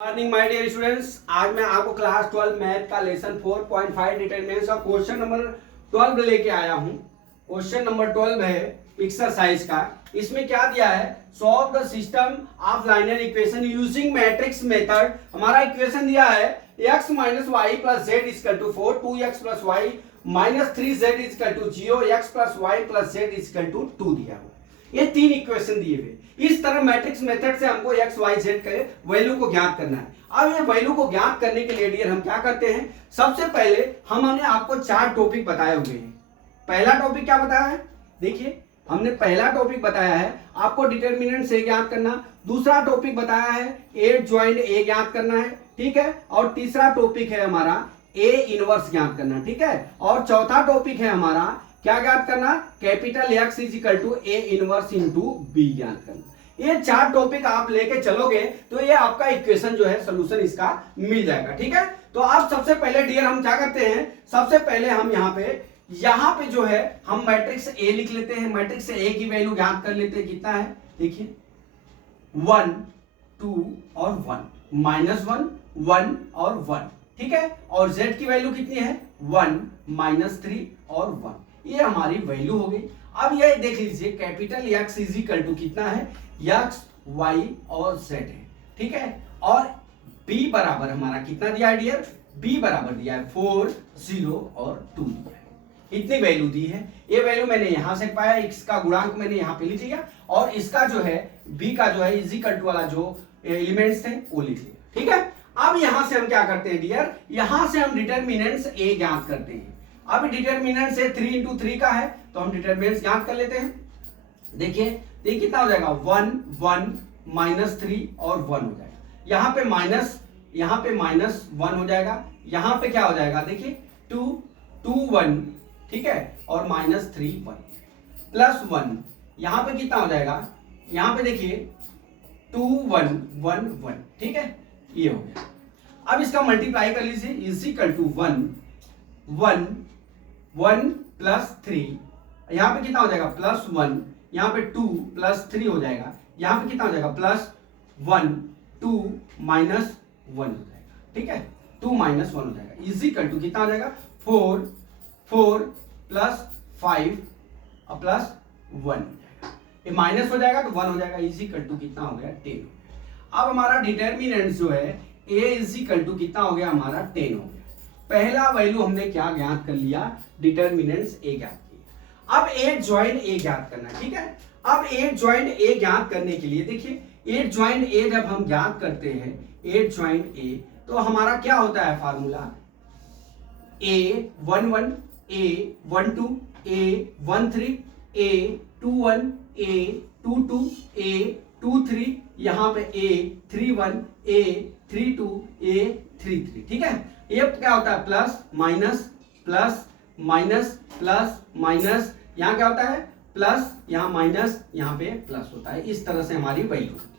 Morning my dear students, आज मैं आपको क्लास 12 मैथ का लेसन 4.5 डिटरमिनेंट्स का क्वेश्चन नंबर 12 लेके आया हूं। क्वेश्चन नंबर 12 है एक्सरसाइज का। इसमें क्या दिया है, solve the system of linear equation using matrix method. हमारा इक्वेशन दिया है x minus y plus z is equal to 4, 2x plus y minus 3z is equal to 0, x plus y plus z is equal to 2 दिया हुआ। ये तीन equation दिए हुए। इस तरह मैट्रिक्स मेथड से हमको एक्स वाई जेड के वैल्यू को ज्ञात करना है। अब ये वैल्यू को ज्ञात करने के लिए डियर हम क्या करते हैं, सबसे पहले हमने आपको चार टॉपिक बताए हुए हैं। पहला टॉपिक क्या बताया है, देखिए हमने पहला टॉपिक बताया है आपको डिटरमिनेंट से ज्ञात करना। दूसरा टॉपिक बताया है ए ज्वाइंट ए ज्ञात करना है, ठीक है। और तीसरा टॉपिक है हमारा ए इनवर्स ज्ञात करना, ठीक है। और चौथा टॉपिक है हमारा क्या ज्ञात करना, capital X is equal to A inverse into B ज्ञात करना। ये चार टॉपिक आप लेके चलोगे तो ये आपका इक्वेशन जो है सोल्यूशन इसका मिल जाएगा, ठीक है। तो आप सबसे पहले डियर हम क्या करते हैं, सबसे पहले हम यहाँ पे जो है हम मैट्रिक्स ए लिख लेते हैं। मैट्रिक्स ए की वैल्यू ज्ञात कर लेते हैं, कितना है देखिए 1 2 और 1, -1 1 और 1, ठीक है। और z की वैल्यू कितनी है 1 -3 और 1, ये हमारी वैल्यू हो गई। अब ये देख लीजिए capital X is equal to कितना है, एक्स वाई और जेड है, ठीक है। और b बराबर हमारा कितना दिया है डियर, b बराबर दिया है 4 0 और 2 दिया है। इतनी वैल्यू दी है। ये वैल्यू मैंने यहां से पाया, इसका गुणांक मैंने यहां पे लिख लिया और इसका जो है b का जो है इज इक्वल टू वाला जो एलिमेंट्स थे वो लिख लिया, ठीक है। अब यहां से हम क्या करते हैं डियर, यहां से हम डिटरमिनेंट्स a ज्ञात करते हैं। अब डिटरमिनेंट से 3 इंटू 3 का है तो हम डिटरमिनेंट ज्ञात कर लेते हैं। देखिए कितना हो जाएगा 1 1 -3 और 1 हो जाएगा। यहाँ पे -1 हो जाएगा। यहाँ पे क्या हो जाएगा देखिए 2 2 1, ठीक है। और -3 1 प्लस 1, यहाँ पे कितना हो जाएगा, यहाँ पे देखिए 2 1 1 1, ठीक है। ये हो गया। अब इसका मल्टीप्लाई कर लीजिए, इज इक्वल टू 1 1 1 प्लस 3, यहां पे कितना हो जाएगा +1, यहां पे 2 प्लस 3 हो जाएगा, यहां पे कितना हो जाएगा +1 2 -1 हो जाएगा, ठीक है। 2 -1 हो जाएगा इज इक्वल टू कितना हो जाएगा 4 4 प्लस 5 और प्लस 1 हो जाएगा। ये माइनस हो जाएगा तो 1 हो जाएगा, इज इक्वल टू कितना हो गया 10 हो गया। अब हमारा डिटरमिनेंट जो है a इज इक्वल टू कितना हो गया हमारा 10 हो गया। पहला वैल्यू हमने क्या ज्ञात कर लिया, डिटरमिनेंट्स ए ज्ञात किया। अब ए ज्वाइंट ए ज्ञात करना, ठीक है। अब ए ज्वाइंट ए ज्ञात करने के लिए देखिए ए ज्वाइंट ए जब हम ज्ञात करते हैं ए ज्वाइंट ए, तो हमारा क्या होता है फार्मूला, ए 1 1 ए 1 2 ए 1 3 ए 2 1 ए 2 2 ए 2 3, यहाँ पे ए 3 1 ए 3 2 ए 3 3, ठीक है। ये क्या होता है plus minus plus minus plus minus, यहाँ क्या होता है प्लस, यहाँ माइनस, यहाँ पे प्लस होता है। इस तरह से हमारी वैल्यू होती है।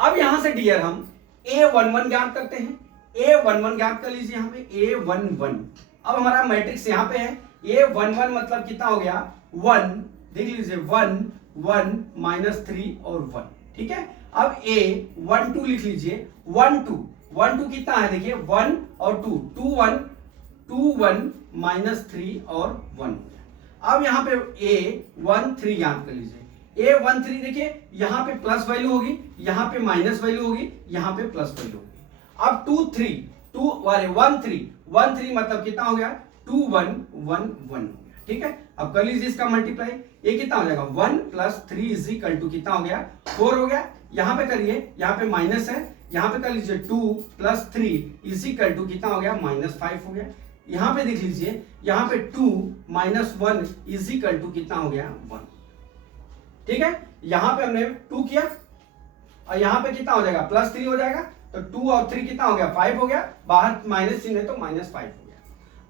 अब यहां से डियर हम a11 ज्ञात करते हैं। a11 ज्ञात कर लीजिए, यहाँ पे a11। अब हमारा मैट्रिक्स यहाँ पे है a11 मतलब कितना हो गया 1, देख लीजिए 1 1 -3 और 1, ठीक है। अब a12 लिख लीजिए 1 2 1 2 कितना है देखिए 1 और 2 2 1 2 1 -3 और 1। अब यहाँ पे a13 ज्ञात कर लीजिए। a13 देखिए यहाँ पे प्लस वैल्यू होगी, यहाँ पे माइनस वैल्यू होगी, यहाँ पे प्लस वैल्यू होगी। अब 2 3 2 1 3 1 3 मतलब कितना हो गया 2 1 1 1 हो गया, ठीक है। अब कर लीजिए इसका मल्टीप्लाई, ये कितना हो जाएगा 1 + 3 इज इक्वल टू कितना हो गया 4 हो गया। यहाँ पे करिए, यहाँ पे माइनस है, यहाँ पे कर लीजिए 2 + 3 इज इक्वल टू कितना हो गया -5 हो गया। यहाँ पे देख लीजिए, यहाँ पे 2 - 1 इज इक्वल टू कितना हो गया 1, ठीक है। यहाँ पे हमने 2 किया और यहाँ पे कितना हो जाएगा +3 हो जाएगा, तो 2 और 3 कितना हो गया 5 हो गया, बाहर माइनस चिन्ह है तो -5 हो गया।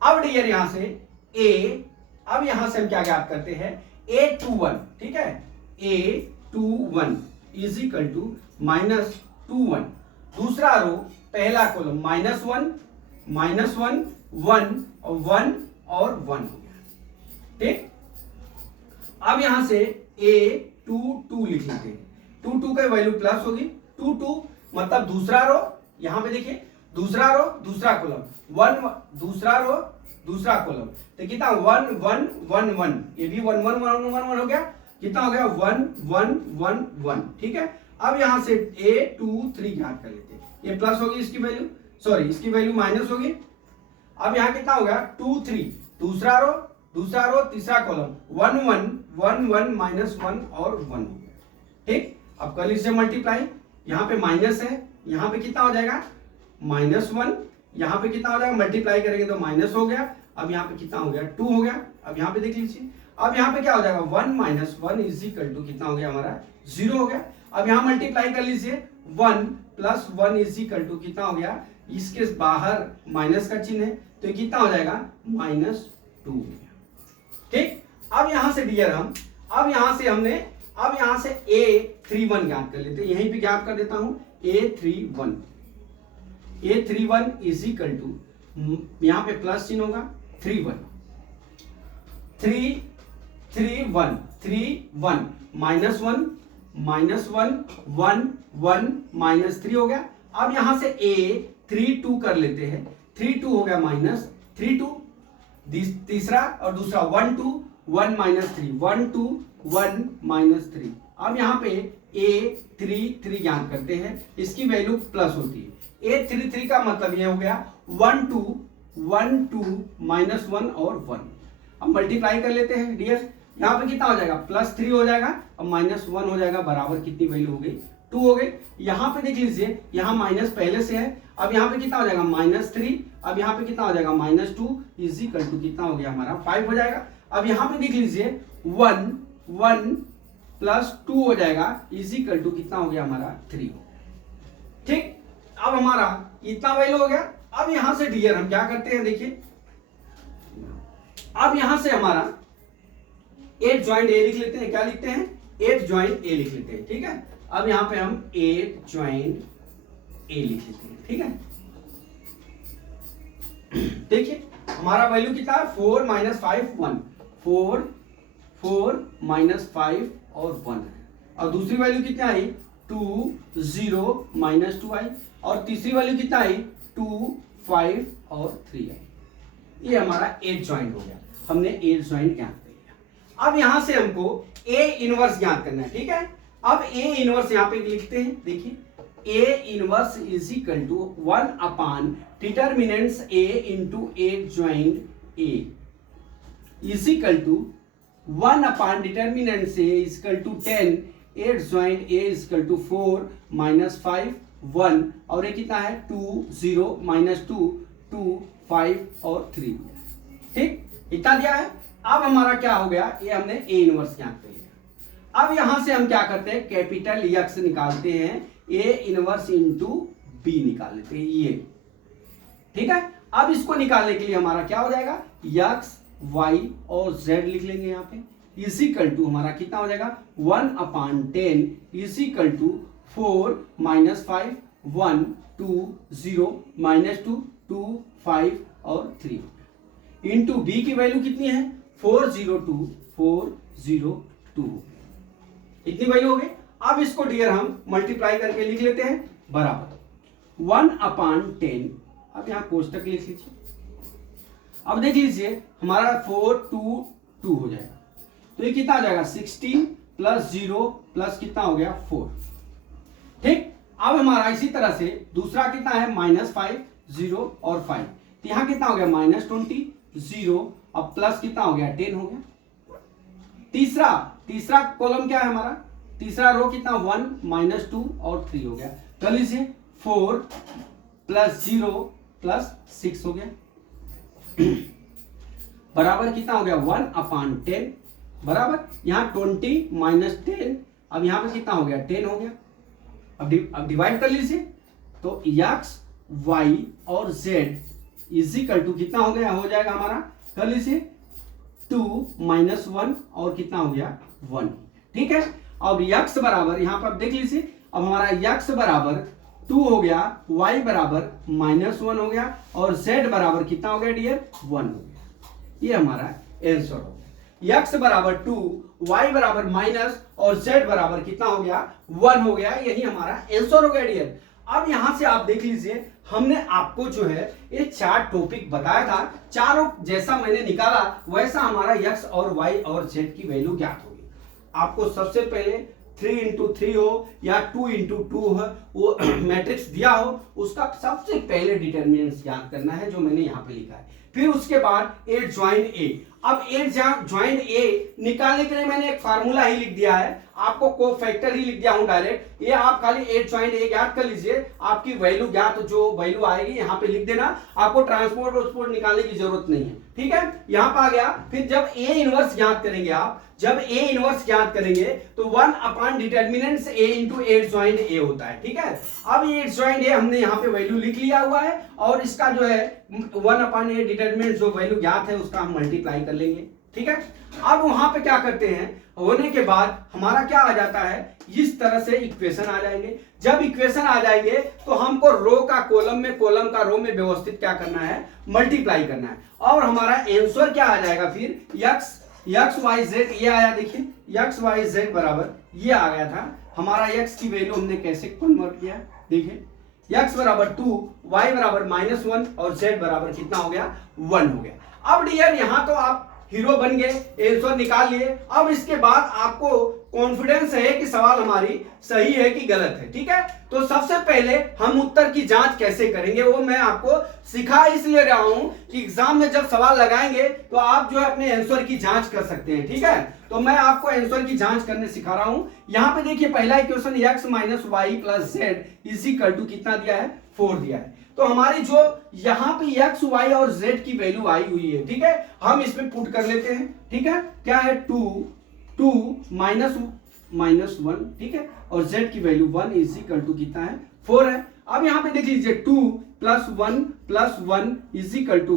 अब डियर यहाँ से a, अब यहां से हम क्या ज्ञात करते हैं a21, ठीक है। a21 इज इक्वल टू -21, दूसरा रो पहला कॉलम -1 -1 1 और 1 और 1 हो गया, ठीक। अब यहां से a22 लिख लेते हैं, 2 2 का वैल्यू प्लस होगी, 2 2 मतलब दूसरा रो, यहां पे देखिए दूसरा रो दूसरा कॉलम, वन दूसरा रो दूसरा कॉलम, तो कितना 1 1 1 1, ये भी 1 1 1 1 1 हो गया, कितना हो गया 1 1 1 1। ठीक है, अब यहां से a 2 3 ज्ञात कर लेते हैं, ये प्लस होगी इसकी वैल्यू, सॉरी इसकी वैल्यू माइनस होगी। अब यहां कितना हो गया 2 3, दूसरा रो तीसरा कॉलम, 1 1 1 1 माइनस 1 और 1 हो गया। ठीक, अब कर लीजिए मल्टीप्लाई, यहाँ पे माइनस है, यहाँ पे कितना हो जाएगा -1, यहाँ पे कितना हो जाएगा मल्टीप्लाई करेंगे तो माइनस हो गया, अब यहाँ पे कितना हो गया 2 हो गया। अब यहाँ पे देख लीजिए, अब यहाँ पे क्या हो जाएगा 1 - 1 इज इक्वल टू कितना हो गया हमारा 0 हो गया। अब यहाँ मल्टीप्लाई कर लीजिए, 1 + 1 इज इक्वल टू कितना हो गया, इसके बाहर माइनस का चिन्ह है तो कितना हो जाएगा -2 हो गया। ठीक, अब यहां से डियर हम अब यहां से हमने अब यहां से a31 ज्ञात कर लेते हैं, यहीं पे ज्ञात कर देता हूं a31 इज इक्वल टू, यहां पे प्लस चिन्ह होगा 3 1 -1 1 1 -3 हो गया। अब यहां से a32 कर लेते हैं, 3 2 हो गया -3 2, तीसरा और दूसरा 1 2 1 -3 1 2 1 -3। अब यहाँ पे a33 ज्ञात करते हैं, इसकी वैल्यू प्लस होती है, a33 का मतलब ये हो गया 1 2 -1 और 1। अब मल्टीप्लाई कर लेते हैं डियर, यहाँ पे कितना हो जाएगा +3 हो जाएगा और -1 हो जाएगा, बराबर कितनी वैल्यू हो गई 2 हो गई। यहाँ पे देख लीजिए, यहाँ माइनस पहले से है, अब यहाँ पे कितना हो जाएगा -3, अब यहाँ पे कितना हो जाएगा -2 इज इक्वल टू कितना हो गया हमारा 5 हो जाएगा। अब यहाँ पे देख लीजिए 1 1 + 2 हो जाएगा इज इक्वल टू कितना हो गया हमारा 3 हो गया। ठीक, अब हमारा इतना वैल्यू हो गया। अब यहाँ से डियर हम क्या करते हैं, देखिए अब यहाँ से हमारा 8 जॉइंट ए लिख लेते हैं, क्या लिखते हैं 8 जॉइंट ए लिख लेते हैं। ठीक है, अब यहाँ पे हम 8 जॉइंट ए लिख लेते हैं। ठीक है, देखिए हमारा वैल्यू कितना है 4 - 5 1, 4 -5 और 1 है, और दूसरी वैल्यू कितना आई 2 0 -2 आई, और तीसरी वैल्यू कितना आई 2 5 और 3 आई। ये हमारा 8 जॉइंट हो गया, हमने 8 जॉइंट ज्ञात कर लिया। अब यहां से हमको A इनवर्स ज्ञात करना है। ठीक है, अब A इनवर्स यहाँ पे लिखते हैं, देखिए A inverse is equal to 1 upon determinants A into 8 joint A is equal to 1 upon determinants A is equal to 10, 8 joint A is equal to 4 -5 1, और ये कितना है 2 0 -2 2 5 और 3। ठीक, इतना दिया है। अब हमारा क्या हो गया, ये हमने A इनवर्स ज्ञात कर लिया। अब यहां से हम क्या करते हैं, कैपिटल यक्स निकालते हैं, A इनवर्स इंटू B निकाल लेते हैं ये। ठीक है, अब इसको निकालने के लिए हमारा क्या हो जाएगा, यक्स y और z लिख लेंगे यहाँ पे, इज इक्वल टू हमारा कितना हो जाएगा 1 अपान 10 इज इक्वल टू 4 -5 1 2 0 -2 2 5 और 3 इंटू b की वैल्यू कितनी है 402 402, इतनी वैल्यू हो गई। अब इसको डियर हम मल्टीप्लाई करके लिख लेते हैं, बराबर 1 अपान 10, अब यहां कोष्टक लिख लीजिए। अब देख लीजिए हमारा 422 हो जाएगा, तो ये कितना आ जाएगा 16 + 0 प्लस कितना हो गया 4। ठीक, अब हमारा इसी तरह से दूसरा कितना है -5 0 और 5, तो यहां कितना हो गया -20 0, अब प्लस कितना हो गया 10 हो गया। तीसरा कॉलम क्या है हमारा, तीसरा रो कितना 1 -2 और 3 हो गया, कर लीजिए 4 + 0 + 6 हो गया, बराबर कितना हो गया 1 अपान 10, बराबर यहां 20 - 10, अब यहां पे कितना हो गया 10 हो गया। अब डिवाइड कर लीजिए, तो x y और z इज इक्वल टू कितना हो गया, हो जाएगा हमारा, कर लीजिए 2 - 1 और कितना हो गया 1। ठीक है, अब x बराबर यहां पर देख लीजिए, अब हमारा x बराबर 2 हो गया, y बराबर -1 हो गया, और z बराबर कितना हो गया डियर 1 हो गया। ये हमारा आंसर हो गया, x बराबर 2 y बराबर माइनस और z बराबर कितना हो गया 1 हो गया, यही हमारा आंसर हो गया डियर। अब यहां से आप देख लीजिए, हमने आपको जो है ये 4 टॉपिक बताया था, चारों जैसा मैंने निकाला वैसा हमारा x और y और z की वैल्यू ज्ञात होगी। आपको सबसे पहले 3 इंटू 3 हो या 2 इंटू 2 हो, वो मैट्रिक्स दिया हो, उसका सबसे पहले डिटर्मिनेंट्स ज्ञात करना है जो मैंने यहाँ पे लिखा है। फिर उसके बाद 8 ज्वाइन ए। अब 8 ज्वाइन ए निकालने के लिए मैंने एक फार्मूला ही लिख दिया है, आपको को फैक्टर ही लिख दिया हूं डायरेक्ट। ये आप खाली 8 ज्वाइन ए ज्ञात कर लीजिए, आपकी वैल्यू ज्ञात जो वैल्यू आएगी यहाँ पे लिख देना, आपको ट्रांसपोर्ट निकालने की जरूरत नहीं है। ठीक है, यहाँ पे आ गया। फिर जब ए इनवर्स ज्ञात करेंगे आप, जब ए इनवर्स ज्ञात करेंगे तो 1 अपॉन डिटर्मिनेंट्स ए इंटू 8 ज्वाइन ए होता है। ठीक है, अब 8 ज्वाइन ए हमने यहाँ पे वैल्यू लिख लिया हुआ है, और इसका जो है 1 अपॉन ए डिटर्मिनेंट जो वैल्यू ज्ञात है उसका हम मल्टीप्लाई कर लेंगे। ठीक है, अब वहां पे क्या करते हैं, होने के बाद हमारा क्या आ जाता है, इस तरह से इक्वेशन आ जाएंगे। जब इक्वेशन आ जाएंगे तो हमको रो का कॉलम में, कॉलम का रो में व्यवस्थित क्या करना है, मल्टीप्लाई करना है, और हमारा आंसर क्या आ जाएगा फिर x y z। ये आया, देखिए x y z बराबर ये आ गया था। हमारा x की वैल्यू हमने कैसे कन्वर्ट किया, देखिए x बराबर 2, y बराबर -1 और z बराबर कितना हो गया, 1 हो गया। अब डियर यहाँ तो आप हीरो बन गए, आंसर निकाल लिए। अब इसके बाद आपको कॉन्फिडेंस है कि सवाल हमारी सही है कि गलत है। ठीक है, तो सबसे पहले हम उत्तर की जांच कैसे करेंगे वो मैं आपको सिखा इसलिए रहा हूं कि एग्जाम में जब सवाल लगाएंगे तो आप जो है अपने आंसर की जांच कर सकते हैं। ठीक है, तो मैं आपको आंसर की जांच करने सिखा रहा हूं। यहां पे देखिए पहला equation x minus y plus z is equal to कितना दिया है, 4 दिया है। तो हमारी जो यहाँ पे x, y और z की वैल्यू आई हुई है, ठीक है, हम इसमें पुट कर लेते हैं। ठीक है, क्या है 2 माइनस 1, ठीक है, और z की वैल्यू 1 इज इक्वल टू कितना है, 4 है। अब यहाँ पे देख लीजिए 2 + 1 is equal to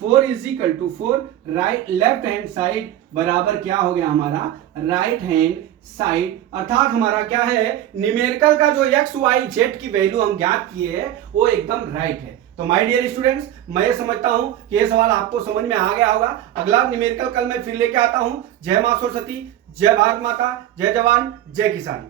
4 is equal to 4, right left hand side बराबर क्या हो गया हमारा, राइट हैंड साइड, अर्थात हमारा क्या है, न्यूमेरिकल का जो x, y, z की वैल्यू हम ज्ञात किए हैं वो एकदम राइट है। तो माय डियर स्टूडेंट्स, मैं समझता हूं कि ये सवाल आपको समझ में आ गया होगा। अगला न्यूमेरिकल कल मैं फिर लेके आता हूं। जय मां सरस्वती, जय भारत माता, जय जवान, जय किसान।